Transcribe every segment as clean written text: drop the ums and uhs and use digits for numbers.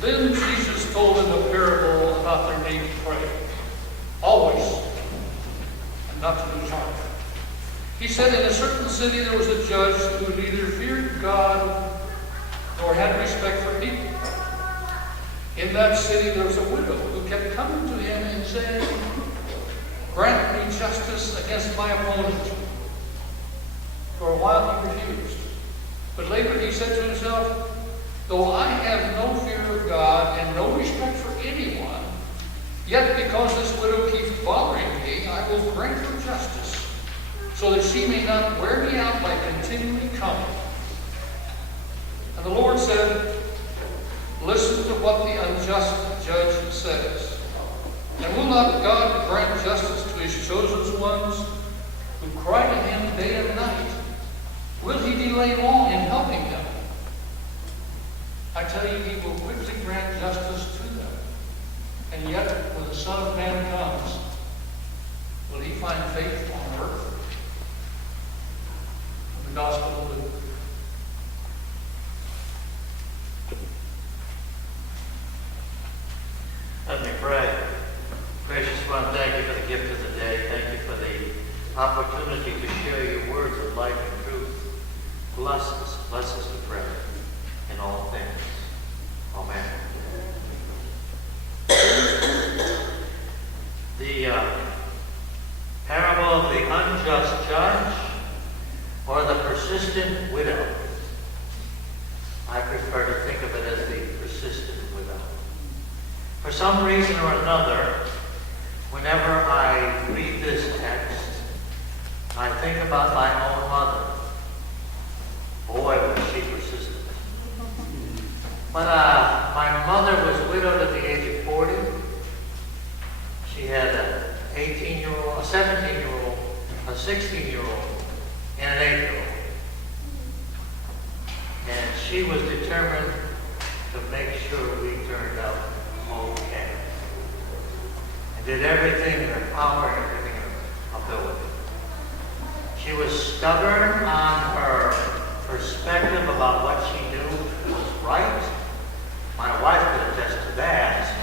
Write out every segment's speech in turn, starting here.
Then Jesus told them a parable about their need to pray. Always. And not to lose heart. He said, in a certain city there was a judge who neither feared God nor had respect for people. In that city there was a widow who kept coming to him and saying, grant me justice against my opponent. For a while he refused. But later he said to himself, though I have no fear of God and no respect for anyone, yet because this widow keeps bothering me, I will grant her justice, so that she may not wear me out by continually coming. And the Lord said, listen to what the unjust judge says. And will not God grant justice to his chosen ones who cry to him day and night? Will he delay long in helping them? I tell you, he will quickly grant justice to them. And yet, when the Son of Man comes, will he find faith on earth? The Gospel of Luke. Let me pray. Gracious one, thank you for the gift of the day. Thank you for the opportunity to share your words of life and truth. Bless us, we pray, in all things. Amen. The parable of the unjust judge or the persistent widow. I prefer to think of it as the persistent widow. For some reason or another, whenever I read this text, I think about my own mother. Boy, was she persistent. But my mother was widowed at the age of 40. She had an 18-year-old, a 17-year-old, a 16-year-old, and an 8-year-old. And she was determined to make sure we turned out okay. And did everything in her power and everything in her ability. She was stubborn on her perspective about what she knew was right. My wife could attest to that.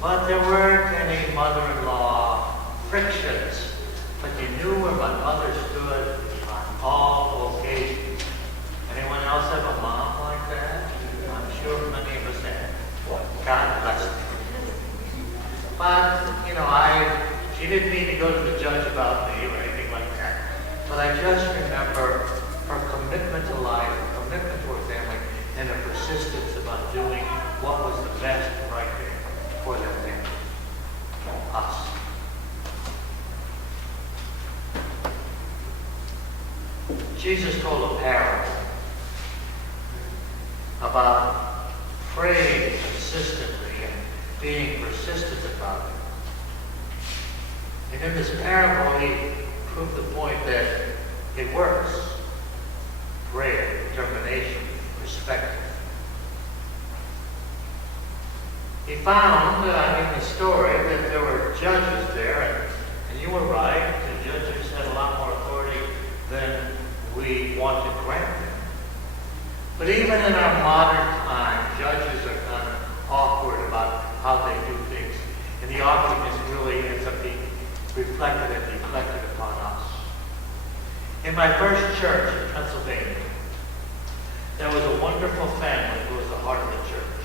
But there weren't any mother-in-law frictions. But you knew where my mother stood on all occasions. Anyone else have a mom like that? I'm sure many of us have. God bless them. But, she didn't need to go to the judge about me or anything like that. But I just remember her commitment to life, her commitment to her family, and her persistence about doing what was the best and right thing for their family. Us. Jesus told a parable about praying consistently and being persistent about it. And in this parable, he proved the point that it works. Prayer, determination, perspective. He found in the story that there were judges there, and you were right, the judges had a lot more authority than we want to grant them. But even in our modern time, judges are kind of awkward about how they do things. And the awkwardness really ends up being reflected and deflected upon us. In my first church in Pennsylvania, there was a wonderful family who was the heart of the church.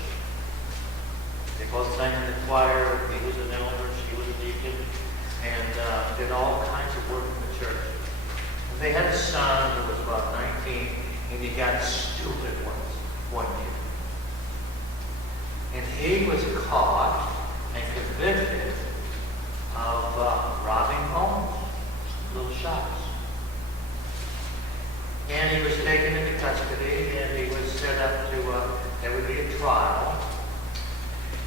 They both sang in the choir. He was an elder, she was a deacon, and did all kinds of work in the church. And they had a son who was about 19, and he got stupid one year. And he was caught and convicted of robbing homes, little shops. And he was taken into custody, and he was set up to, there would be a trial.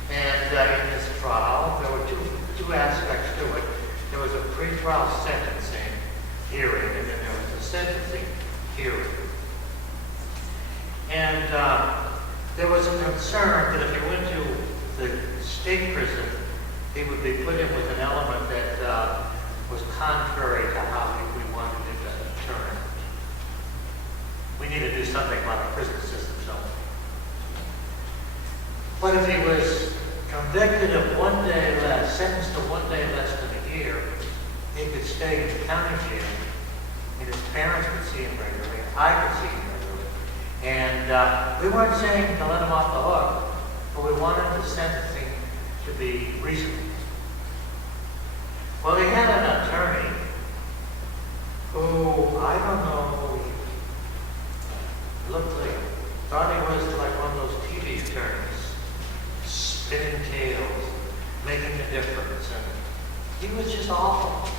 And in this trial, there were two aspects to it. There was a pre-trial sentencing hearing, and then there was a sentencing hearing. And there was a concern that if he went to the state prison, he would be put in with an element that was contrary to how we wanted it to turn out. We need to do something about the prison system, don't we? But if he was convicted of 1 day less, sentenced to 1 day less than a year, he could stay in the county jail, and his parents would see him regularly, and I could see him regularly. And we weren't saying to let him off the hook, but we wanted the sentencing to be reasonable. Well, he had an attorney who, I don't know, looked like, thought he was like one of those TV attorneys, spinning tales, making a difference, and he was just awful.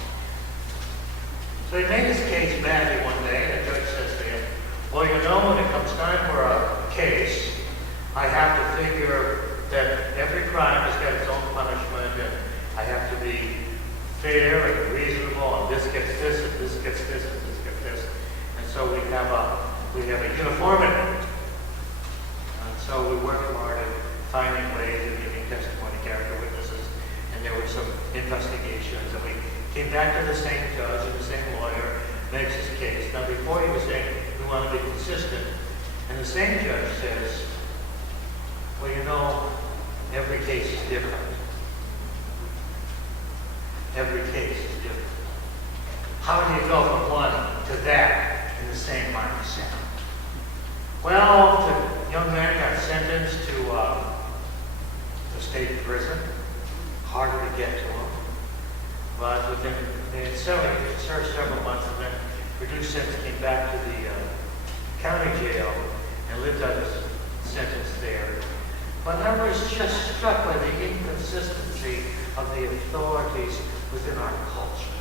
So he made his case badly one day, and the judge says to him, well, you know, when it comes time for a case, I have to figure that every crime has got its own punishment, and I have to be fair and reasonable, and this gets this, and this gets this, and this gets this. And so we have a uniformity. And so we worked hard at finding ways of giving testimony, character witnesses, and there were some investigations, and we came back to the same judge and the same lawyer, makes his case. Now before he was saying, we want to be consistent, and the same judge says, well, you know, every case is different. Every case is different. How do you go from one to that in the same mindset? Well, the young man got sentenced to the state prison. Harder to get to him. But within, they served several months, and then reduced sentence, came back to the county jail and lived out his sentence there. But I was just struck by the inconsistency of the authorities within our culture.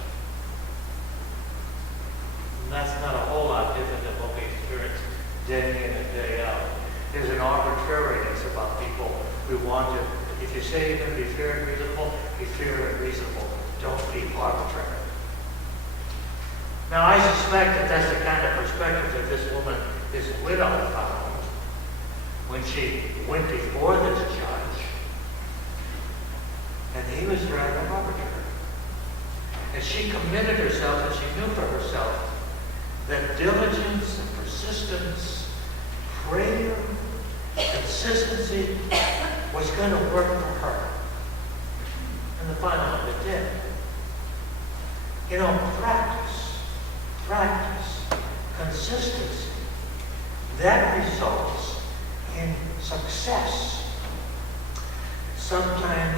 And that's not a whole lot different than what we experience day in and day out. There's an arbitrariness about people. We want to, if you say you're going to be fair and reasonable, be fair and reasonable. Don't be arbitrary. Now, I suspect that that's the kind of perspective that this woman, this widow, found when she went before this judge, and he was very arbitrary. And she committed herself, and she knew for herself that diligence and persistence, prayer, consistency was going to work for her. And the final one it did. You know, practice, consistency, that results in success. Sometime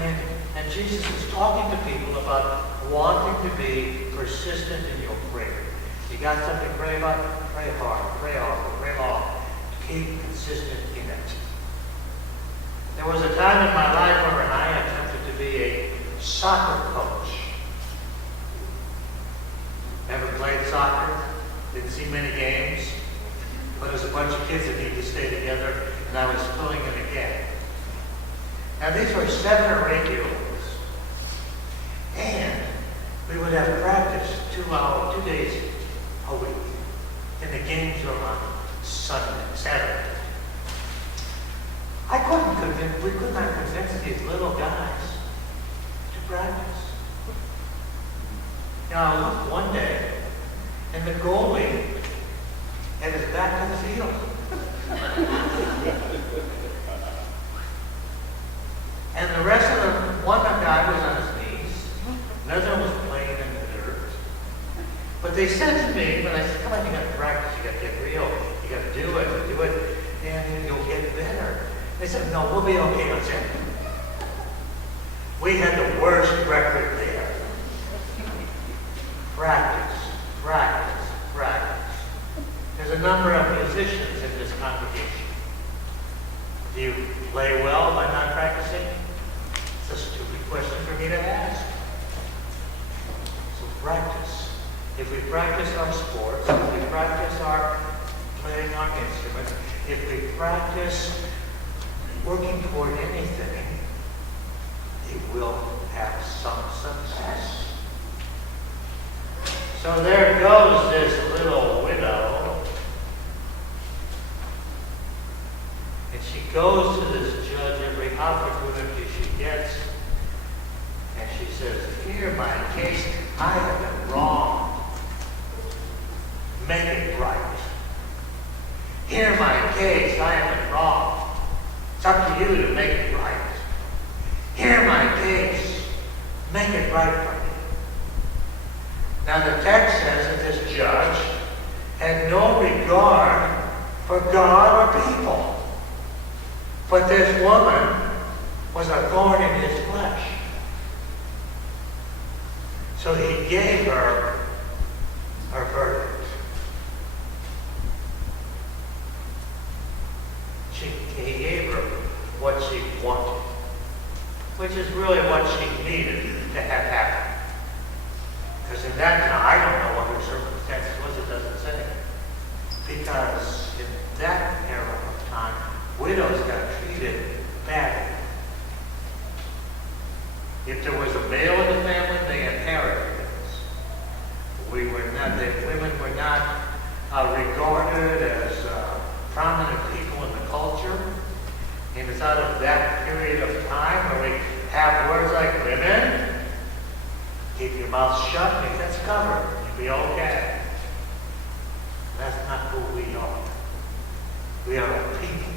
and Jesus is talking to people about wanting to be persistent in your prayer. You got something to pray about? Pray hard, pray often, pray long. Keep consistent in it. There was a time in my life where I attempted to be a soccer coach. Ever played soccer? Didn't see many games. But there's a bunch of kids that needed to stay together, and I was filling in again. Now these were 7 or 8-year-olds. And we would have practice 2 days a week. And the games were on Saturday. We could not convince these little guys to practice. Now I looked one day, and the goalie had his back to the field. And the rest of them, one guy was on his knees, another one was playing in the dirt. But they said to me, when I said, come on, you got to practice, you got to get real, you got to do it, and you'll get better. They said, no, we'll be okay on Saturday. We had the worst record there. Practice. There's a number of musicians in this congregation. Do you play well by not practicing? It's a stupid question for me to ask. So practice. If we practice our sports, if we practice our playing our instruments, if we practice working toward anything, it will have some success. So there goes this little widow. And she goes to this judge every opportunity she gets. And she says, hear my case. I have been wrong. Make it right. Hear my case. I have been wrong. It's up to you to make it right. make it right for me. Now the text says that this judge had no regard for God or people. But this woman was a thorn in his flesh. So he gave her her verdict. He gave her what she wanted, which is really what she needed to have happen. Because in that time, I don't know what her circumstance was, it doesn't say. Because in that era of time, widows got treated badly. If there was a male in the family, they inherited this. The women were not regarded as prominent people in the culture. And it's out of that period of time where we have words like women, keep your mouth shut, if that's covered, you'll be okay. That's not who we are. We are a people.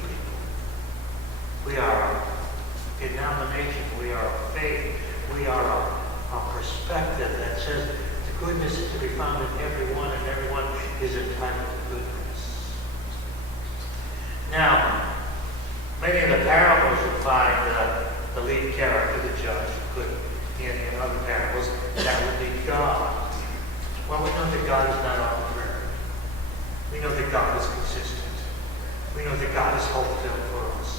We are a denomination. We are a faith. We are a perspective that says the goodness is to be found in everyone, and everyone is entitled to goodness. Now, many of the parables you find the lead character, the judge, in other parables, that would be God. Well, we know that God is not arbitrary. We know that God is consistent. We know that God is hopeful for us.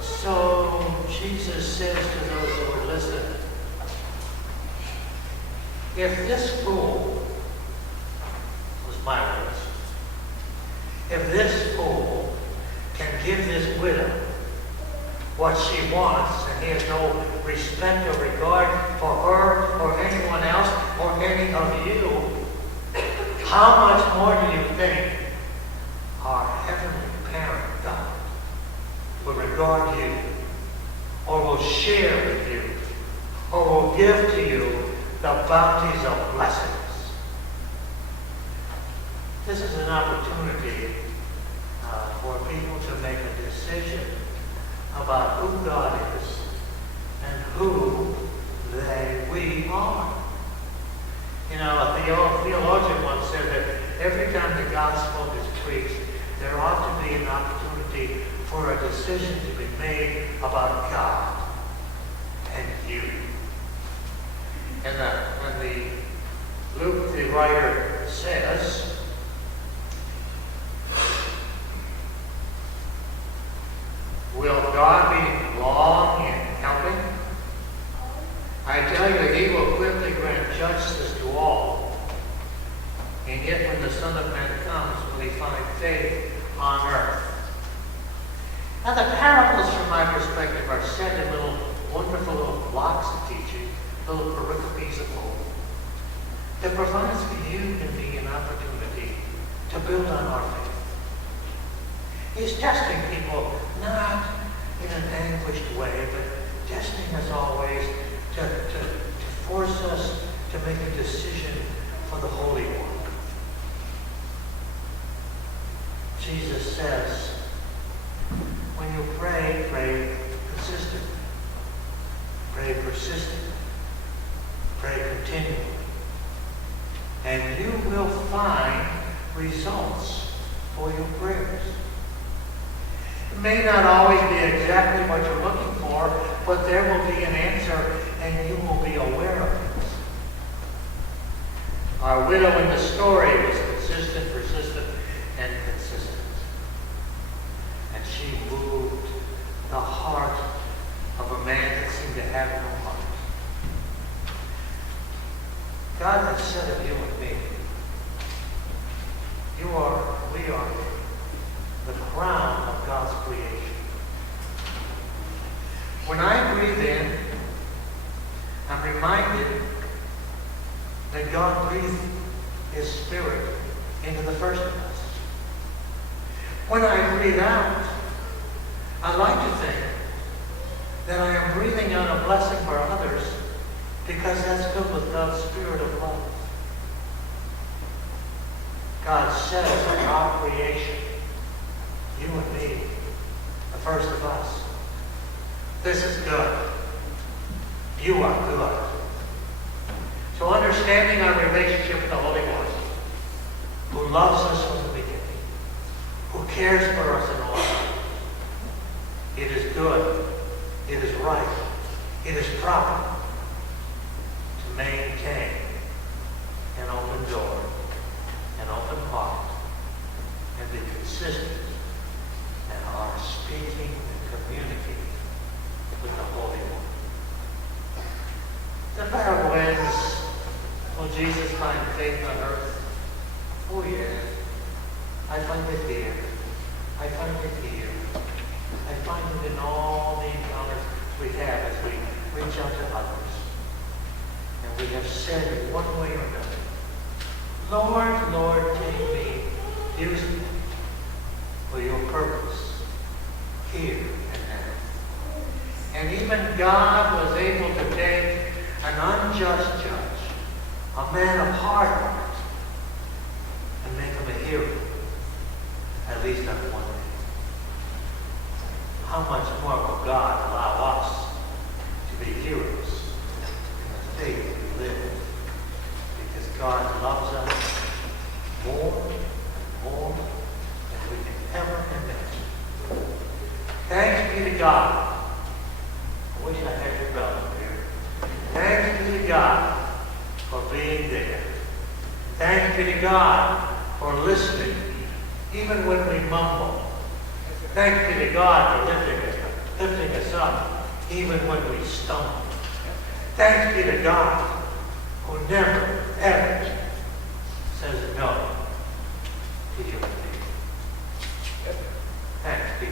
So Jesus says to those who are listening, if this fool, was my words, if this fool can give this widow what she wants, and he has no respect or regard for her or anyone else or any of you, how much more do you think our heavenly parent God will regard you, or will share with you, or will give to you the bounties of blessings? This is an opportunity for people to make a decision about who God is and who we are. You know, a theologian once said that every time the gospel is preached, there ought to be an opportunity for a decision to be made about God and you. And when Luke, the writer, says, will God be long in helping? I tell you, he will quickly grant justice to all. And yet when the Son of Man comes, will he find faith on earth? Now the parables, from my perspective, are set in little wonderful little blocks of teaching, little pericopes of hope, that provides for you and me an opportunity to build on our faith. He's testing people, not in an anguished way, but testing us always to force us to make a decision for the Holy One. Jesus says, when you pray, pray consistent. Pray persistent. Pray continually. And you will find results for your prayers. It may not always be exactly what you're looking for, but there will be an answer and you will be aware of it. Our widow in the story was consistent, persistent, and consistent. And she moved the heart of a man that seemed to have no heart. God has said of you and me, we are the crown of God's creation. When I breathe in, I'm reminded that God breathed His Spirit into the first of us. When I breathe out, I like to think that I am breathing out a blessing for others because that's filled with God's Spirit of love. God says of our creation, you and me, the first of us, this is good. You are good. So understanding our relationship with the Holy One, who loves us from the beginning, who cares for us in all life, it is good, it is right, it is proper to maintain an open door, an open heart, and be consistent in our speaking and communicating with the Holy One. The parable ends, will Jesus find faith on earth? Oh yes, I find it here. I find it here. I find it in all the encounters we have as we reach out to others. And we have said in one way or another, Lord, Lord, take me, use me for your purpose here and now. And even God was able to take an unjust judge, a man of hard heart, and make him a hero, at least on one day. How much more will God allow us to be heroes in the faith we live? Because God loves us more and more than we can ever imagine. Thanks be to God. I wish I had your brother here. Thanks be to God for being there. Thanks be to God for listening, even when we mumble. Thanks be to God for lifting us up, even when we stumble. Thanks be to God who never, ever says no to human beings. Thanks be